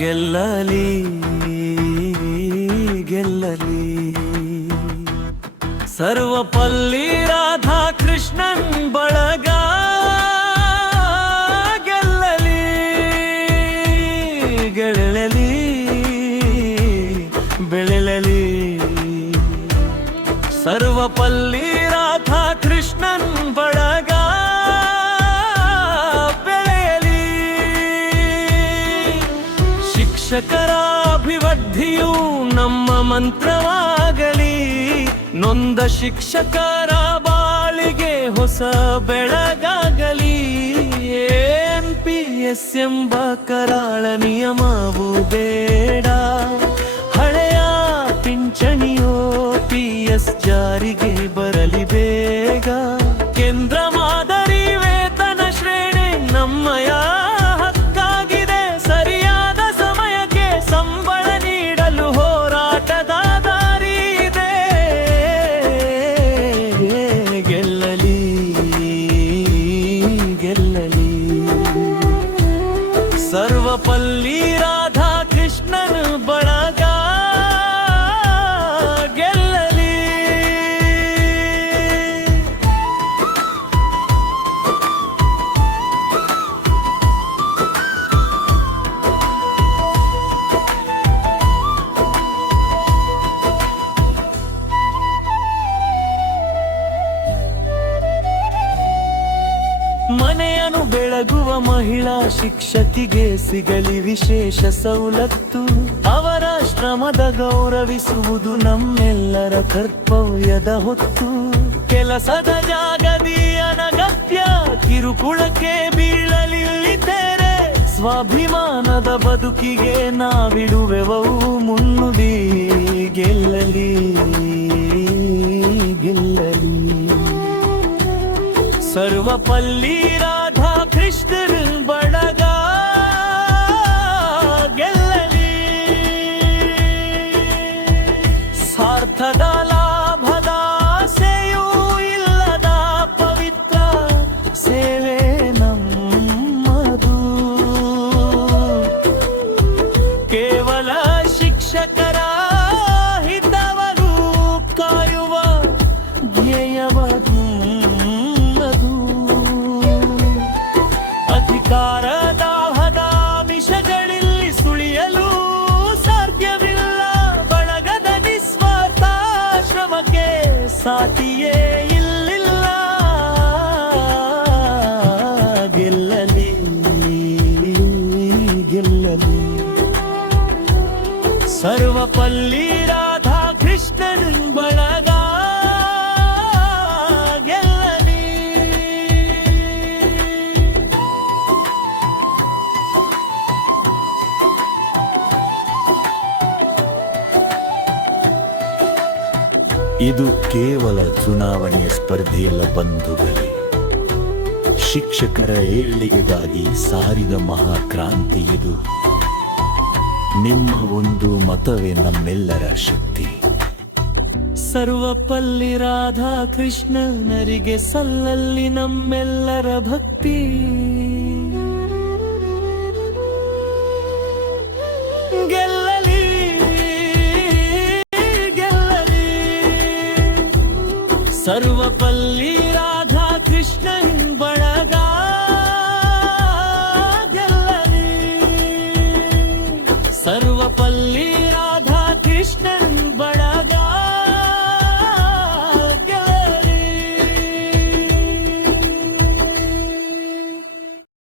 ಗೆಲ್ಲಲಿ ಗೆಲ್ಲಲಿ ಸರ್ವಪಲ್ಲಿ ರಾಧಾ ಕೃಷ್ಣನ್ ಬಳಗ ಗೆಲ್ಲಲಿ ಗೆಲ್ಲಲಿ ಬೆಳೆಯಲಿ ಸರ್ವಪಲ್ಲಿ ರಾಧಾ ಕೃಷ್ಣನ್ ಬಳಗ ಬೆಳೆಯಲಿ ಶಿಕ್ಷಕರ ಅಭಿವೃದ್ಧಿಯು ನಮ್ಮ ಮಂತ್ರವಾಗಲಿ ನೊಂದ ಶಿಕ್ಷಕರ ಬಾಳಿಗೆ ಹೊಸ ಬೆಳಗಾಗಲಿ NPS ಎಂಬ ಕರಾಳ ನಿಯಮವು ಬೇಡ ಹಳೆಯ ಪಿಂಚಣಿಯೋ PS ಜಾರಿಗೆ ಬರಲಿ ಬೇಗ ಕೇಂದ್ರ ಮಾದರಿ ವೇತನ ಶ್ರೇಣಿ ನಮ್ಮಯ ಹಕ್ಕಾಗಿದೆ ಸರಿಯಾದ ಸಮಯಕ್ಕೆ ಸಂಬಳ ನೀಡಲು ಹೋರಾಟದ ದಾರಿ ಇದೆ ಗೆಲ್ಲಲಿ ಗೆಲ್ಲಲಿ ಸರ್ವಪಲ್ಲಿ ರಾಧಾ ಕೃಷ್ಣನ್ ಬಳಗ ಗೆಲ್ಲಲಿ ಮನೆಯನ್ನು ಬೆಳಗುವ ಮಹಿಳಾ ಶಿಕ್ಷಕಿಗೆ ಸಿಗಲಿ ವಿಶೇಷ ಸವಲತ್ತು ಅವರ ಶ್ರಮದ ಗೌರವಿಸುವುದು ನಮ್ಮೆಲ್ಲರ ಕರ್ತವ್ಯದ ಹೊತ್ತು ಕೆಲಸದ ಜಾಗದಿ ಅನಗತ್ಯ ಕಿರುಕುಳಕ್ಕೆ ಬೀಳಲಿಲ್ಲಿದ್ದೇನೆ ಸ್ವಾಭಿಮಾನದ ಬದುಕಿಗೆ ನಾವಿಡುವೆವು ಮುನ್ನುಡಿ ಗೆಲ್ಲಲಿ ಗೆಲ್ಲಲಿ ಸರ್ವಪಲ್ಲಿ ರಾಧಾ ಕೃಷ್ಣನ್ ಬಳಗ ಗೆಲ್ಲಲಿ ಸಾರ್ಥದ ಲಾಭದ ಆಸೆಯೂ ಇಲ್ಲದ ಪವಿತ್ರ ಸೇವೆ ನಮ್ಮದು ಕೇವಲ ಶಿಕ್ಷಕರ ಹಿತವನ್ನು ಕಾಯುವ ಧ್ಯೇಯವನ್ನು ಅಧಿಕಾರದ ಹದಾಮಿಷಗಳಲ್ಲಿ ಸುಳಿಯಲು ಸಾಧ್ಯವಿಲ್ಲ ಬಳಗದ ನಿಸ್ವಾರ್ಥ ಶ್ರಮಕ್ಕೆ ಸಾಟಿಯೇ ಇಲ್ಲಿಲ್ಲ ಗೆಲ್ಲಲಿ ಗೆಲ್ಲಲಿ ಸರ್ವಪಲ್ಲಿ ರಾಧಾ ಕೃಷ್ಣನ್ ಬಳಗ ಇದು ಕೇವಲ ಚುನಾವಣೆಯ ಸ್ಪರ್ಧೆಯಲ್ಲ ಬಂಧುಗಳೇ ಶಿಕ್ಷಕರ ಏಳಿಗೆಗಾಗಿ ಸಾರಿದ ಮಹಾಕ್ರಾಂತಿ ಇದು ನಿಮ್ಮ ಒಂದು ಮತವೇ ನಮ್ಮೆಲ್ಲರ ಶಕ್ತಿ ಸರ್ವಪಲ್ಲಿ ರಾಧಾ ಕೃಷ್ಣನರಿಗೆ ಸಲ್ಲಲ್ಲಿ ನಮ್ಮೆಲ್ಲರ ಭಕ್ತಿ ಗೆಲ್ಲಲಿ ಗೆಲ್ಲಲಿ ಸರ್ವಪಲ್ಲಿ